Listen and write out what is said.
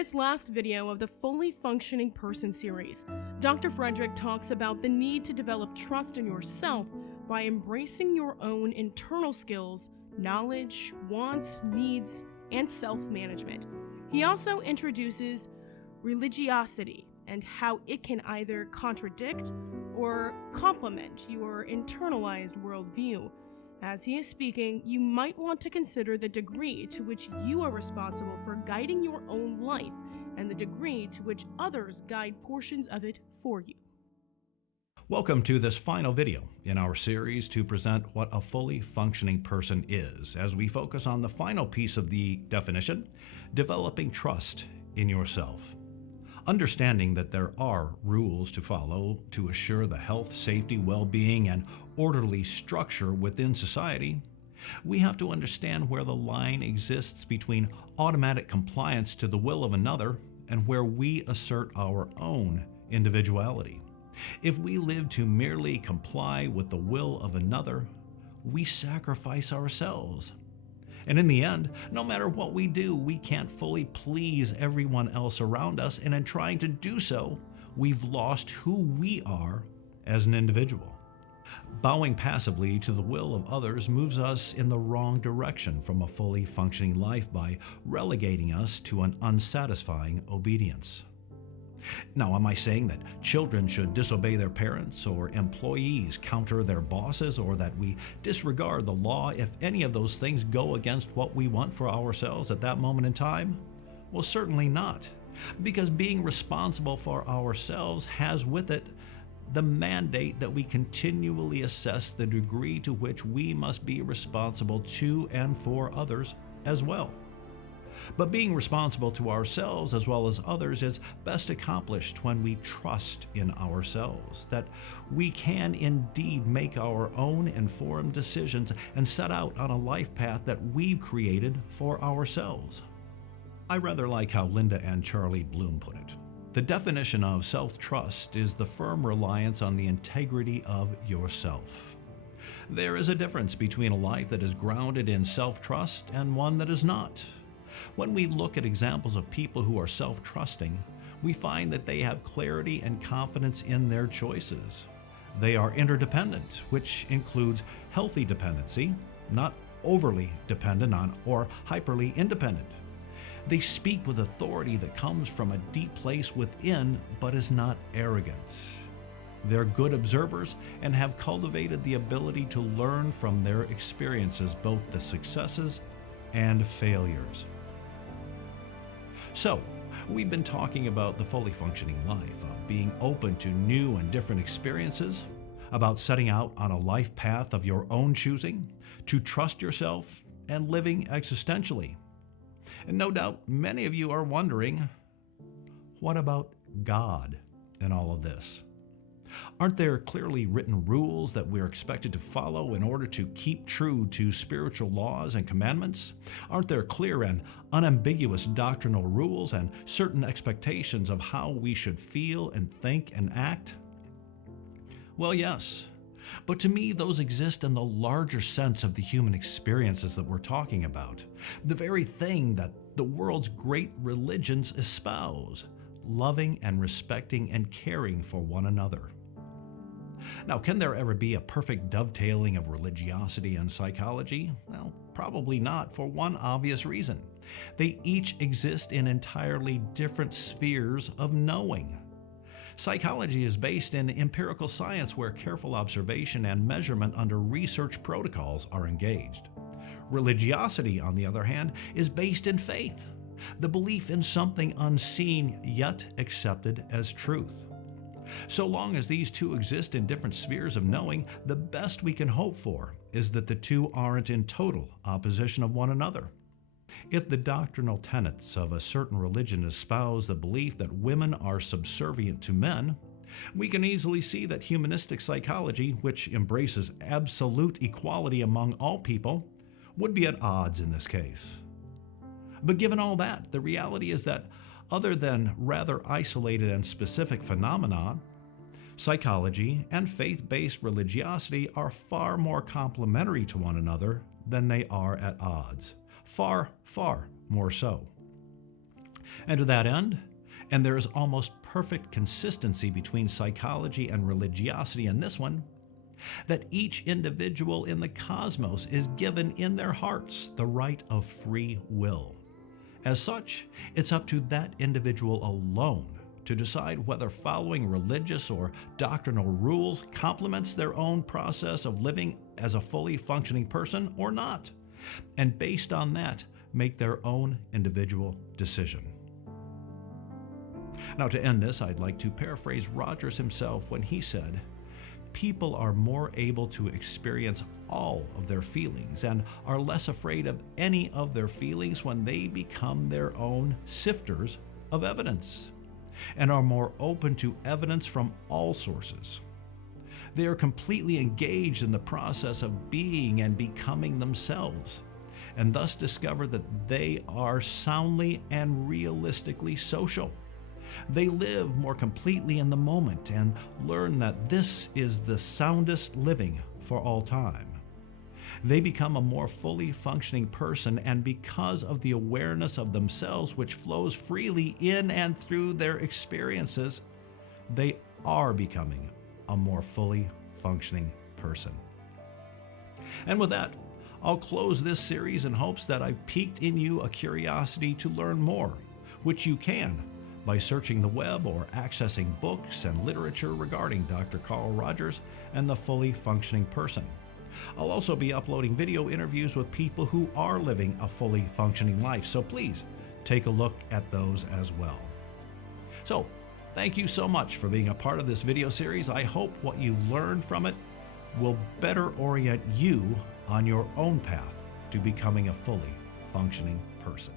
this last video of the Fully Functioning Person series, Dr. Frederick talks about the need to develop trust in yourself by embracing your own internal skills, knowledge, wants, needs, and self-management. He also introduces religiosity and how it can either contradict or complement your internalized worldview. As he is speaking, you might want to consider the degree to which you are responsible for guiding your own life and the degree to which others guide portions of it for you. Welcome to this final video in our series to present what a fully functioning person is, as we focus on the final piece of the definition, developing trust in yourself. Understanding that there are rules to follow to assure the health, safety, well-being, and orderly structure within society, we have to understand where the line exists between automatic compliance to the will of another and where we assert our own individuality. If we live to merely comply with the will of another, we sacrifice ourselves. And in the end, no matter what we do, we can't fully please everyone else around us, and in trying to do so, we've lost who we are as an individual. Bowing passively to the will of others moves us in the wrong direction from a fully functioning life by relegating us to an unsatisfying obedience. Now, am I saying that children should disobey their parents or employees counter their bosses, or that we disregard the law if any of those things go against what we want for ourselves at that moment in time? Well, certainly not, because being responsible for ourselves has with it the mandate that we continually assess the degree to which we must be responsible to and for others as well. But being responsible to ourselves as well as others is best accomplished when we trust in ourselves, that we can indeed make our own informed decisions and set out on a life path that we've created for ourselves. I rather like how Linda and Charlie Bloom put it. The definition of self-trust is the firm reliance on the integrity of yourself. There is a difference between a life that is grounded in self-trust and one that is not. When we look at examples of people who are self-trusting, we find that they have clarity and confidence in their choices. They are interdependent, which includes healthy dependency, not overly dependent on or hyperly independent. They speak with authority that comes from a deep place within, but is not arrogant. They're good observers and have cultivated the ability to learn from their experiences, both the successes and failures. So, we've been talking about the fully functioning life, of being open to new and different experiences, about setting out on a life path of your own choosing, to trust yourself, and living existentially. And no doubt many of you are wondering, what about God in all of this? Aren't there clearly written rules that we're expected to follow in order to keep true to spiritual laws and commandments? Aren't there clear and unambiguous doctrinal rules and certain expectations of how we should feel and think and act? Well, yes. But to me, those exist in the larger sense of the human experiences that we're talking about. The very thing that the world's great religions espouse: loving and respecting and caring for one another. Now, can there ever be a perfect dovetailing of religiosity and psychology? Well, probably not, for one obvious reason. They each exist in entirely different spheres of knowing. Psychology is based in empirical science where careful observation and measurement under research protocols are engaged. Religiosity, on the other hand, is based in faith, the belief in something unseen yet accepted as truth. So long as these two exist in different spheres of knowing, the best we can hope for is that the two aren't in total opposition of one another. If the doctrinal tenets of a certain religion espouse the belief that women are subservient to men, we can easily see that humanistic psychology, which embraces absolute equality among all people, would be at odds in this case. But given all that, the reality is that other than rather isolated and specific phenomena, psychology and faith-based religiosity are far more complementary to one another than they are at odds. Far, far more so. And to that end, and there is almost perfect consistency between psychology and religiosity in this one, that each individual in the cosmos is given in their hearts the right of free will. As such, it's up to that individual alone to decide whether following religious or doctrinal rules complements their own process of living as a fully functioning person or not, and based on that, make their own individual decision. Now, to end this, I'd like to paraphrase Rogers himself when he said, "People are more able to experience all of their feelings and are less afraid of any of their feelings when they become their own sifters of evidence, and are more open to evidence from all sources. They are completely engaged in the process of being and becoming themselves, and thus discover that they are soundly and realistically social. They live more completely in the moment and learn that this is the soundest living for all time. They become a more fully functioning person, and because of the awareness of themselves which flows freely in and through their experiences, they are becoming a more fully functioning person." And with that, I'll close this series in hopes that I've piqued in you a curiosity to learn more, which you can by searching the web or accessing books and literature regarding Dr. Carl Rogers and the fully functioning person. I'll also be uploading video interviews with people who are living a fully functioning life, so please take a look at those as well. So, thank you so much for being a part of this video series. I hope what you've learned from it will better orient you on your own path to becoming a fully functioning person.